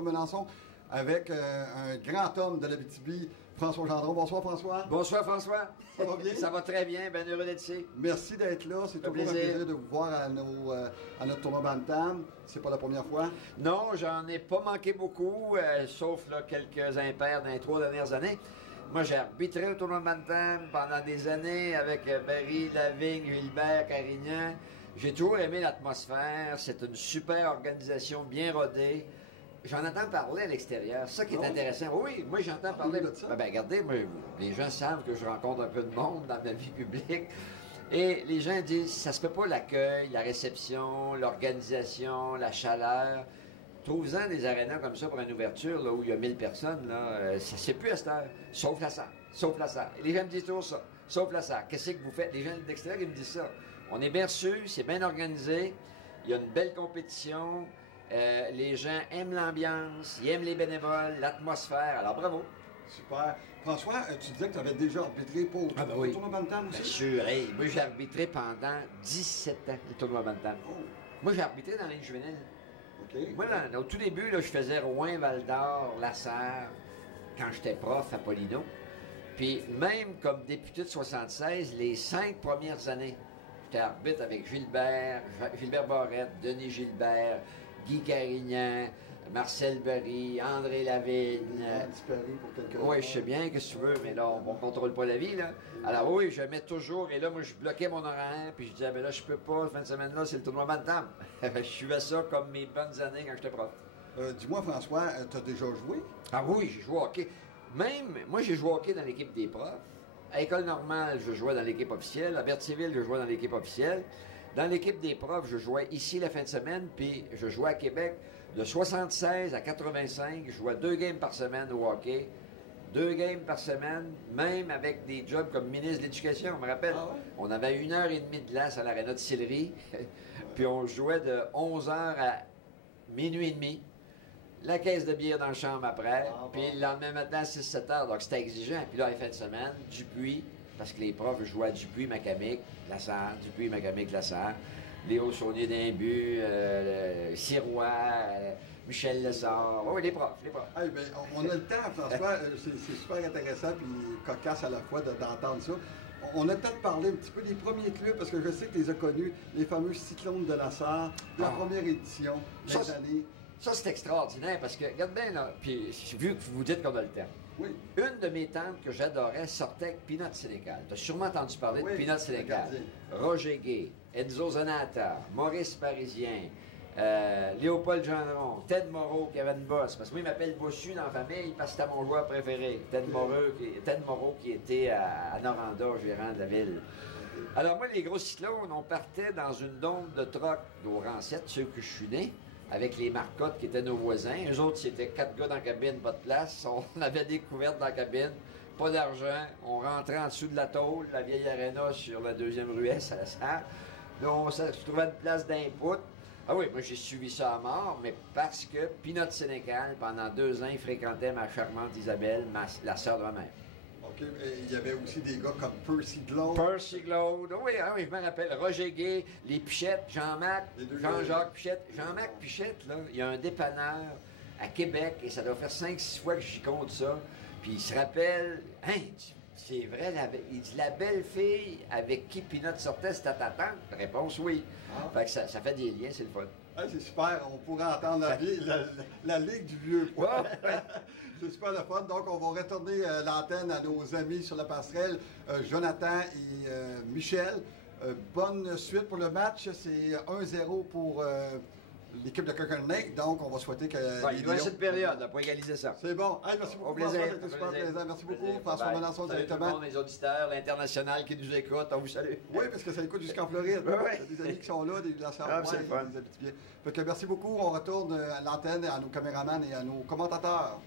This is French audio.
François Melançon, avec un grand homme de l'Abitibi, François Gendron. Bonsoir François. Bonsoir François. Ça va bien? Ça va très bien, bien heureux d'être ici. Merci d'être là. C'est toujours un plaisir de vous voir à notre tournoi Bantam. C'est pas la première fois? Non, j'en ai pas manqué beaucoup, sauf là, quelques impairs dans les 3 dernières années. Moi, j'ai arbitré au tournoi Bantam pendant des années avec Barry, Lavigne, Gilbert, Carignan. J'ai toujours aimé l'atmosphère. C'est une super organisation, bien rodée. J'en entends parler à l'extérieur. C'est ça qui est intéressant. Oui, moi, j'entends parler de ça. Ben, regardez, moi, les gens savent que je rencontre un peu de monde dans ma vie publique. Et les gens disent, ça se peut pas l'accueil, la réception, l'organisation, la chaleur. Trouve-en des arénas comme ça pour une ouverture, là, où il y a 1000 personnes, là, ça ne sait plus à cette heure. Sauf la salle. Sauf la salle. Et les gens me disent toujours ça. Sauf la salle. Qu'est-ce que vous faites? Les gens de l'extérieur, ils me disent ça. On est bien reçus, c'est bien organisé. Il y a une belle compétition. Les gens aiment l'ambiance, ils aiment les bénévoles, l'atmosphère. Alors, bravo. Super. François, tu disais que tu avais déjà arbitré pour le tournoi Bantam aussi? Bien sûr. Hey, moi, j'ai arbitré pendant 17 ans le tournoi Bantam. Oh. Moi, j'ai arbitré dans les juvéniles. OK. Moi, au tout début, là, je faisais Rouen, Val-d'Or, Lasserre, quand j'étais prof à Paulino. Puis, même comme député de 76, les 5 premières années, j'étais arbitre avec Gilbert Barrette, Denis Gilbert, Guy Carignan, Marcel Barry, André Lavigne. Disparu pour quelques Oui, je sais bien que tu veux, mais là, on ne contrôle pas la vie, là. Alors oui, je mets toujours, et là, moi, je bloquais mon horaire, puis je disais, ben là, je peux pas, fin de semaine-là, c'est le tournoi Bantam. Je suivais ça comme mes bonnes années quand j'étais prof. Dis-moi, François, tu as déjà joué? Ah oui, j'ai joué au hockey. Même, moi, j'ai joué au hockey dans l'équipe des profs. À École normale, je jouais dans l'équipe officielle. À Berthierville, je jouais dans l'équipe officielle. Dans l'équipe des profs, je jouais ici la fin de semaine, puis je jouais à Québec. De 76 à 85, je jouais 2 games par semaine au hockey. 2 games par semaine, même avec des jobs comme ministre de l'Éducation, on me rappelle. Ah ouais? On avait 1h30 de glace à l'aréna de Sillery, puis on jouait de 11h à minuit et demi. La caisse de bière dans la chambre après, puis le lendemain matin à 6-7 heures, donc c'était exigeant. Puis là, la fin de semaine, Dupuis, parce que les profs jouaient à Dupuis, Macamic, Lasserre, Dupuis, Macamic, Lasserre. Léo Saunier d'Imbu, Sirois, Michel Lessard. Oui, les profs. Hey, ben, on a le temps, François. C'est super intéressant puis cocasse à la fois d'entendre ça. On a le temps de parler un petit peu des premiers clubs, parce que je sais que tu les as connus, les fameux Cyclones de Lasserre, de la première édition, cette année. Ça, c'est extraordinaire, parce que, regarde bien, là, puis vu que vous dites qu'on a le temps. Oui. Une de mes tantes que j'adorais sortait avec Pinot Sénécal. Tu as sûrement entendu parler de Pinot Sénécal. Roger Gay, Enzo Zanata, Maurice Parisien, Léopold Gendron, Ted Moreau qui avait une bosse. Parce que moi, il m'appelle Bossu dans la famille parce que c'était mon joueur préféré. Ted Moreau qui était à Noranda, gérant de la ville. Alors moi, les gros cyclones, on partait dans une dombe de troc au rang 7, ceux que je suis né, avec les marcottes qui étaient nos voisins. Eux autres, c'était 4 gars dans la cabine, pas de place. On avait des couvertes dans la cabine, pas d'argent. On rentrait en dessous de la tôle, la vieille aréna sur la 2e rue S à la Sarre. Là, on se trouvait une place d'input. Ah oui, moi j'ai suivi ça à mort, mais parce que Pinot Sénécal, pendant 2 ans, il fréquentait ma charmante Isabelle, la sœur de ma mère. OK. Il y avait aussi des gars comme Percy Glaude. Percy Glaude, oui, je me rappelle. Roger Gay, les Pichettes, Jean-Marc, Jean-Jacques Pichette. Jean-Marc Pichette, là, il y a un dépanneur à Québec, et ça doit faire 5-6 fois que j'y compte ça. Puis il se rappelle, hein, c'est vrai, il dit, la belle fille avec qui Pinot sortait, c'était ta tante? Réponse, oui. Fait que ça fait des liens, c'est le fun. Ah, c'est super, on pourrait entendre la Ligue du Vieux Poids. C'est super le fun. Donc, on va retourner l'antenne à nos amis sur la passerelle, Jonathan et Michel. Bonne suite pour le match. C'est 1-0 pour l'équipe de Kirkland Lake. Donc, on va souhaiter que. Il doit y avoir cette période là, pour égaliser ça. C'est bon. Hey, merci beaucoup. Au plaisir. C'était super plaisant. Merci beaucoup. François Melançon, directement. Salut tout le monde, les auditeurs, l'international qui nous écoute. On vous salue. Oui, parce que ça écoute jusqu'en Floride. Il y a des amis qui sont là, de la Savoie, des Abitibiens. Fait que merci beaucoup. On retourne à l'antenne, à nos caméramans et à nos commentateurs.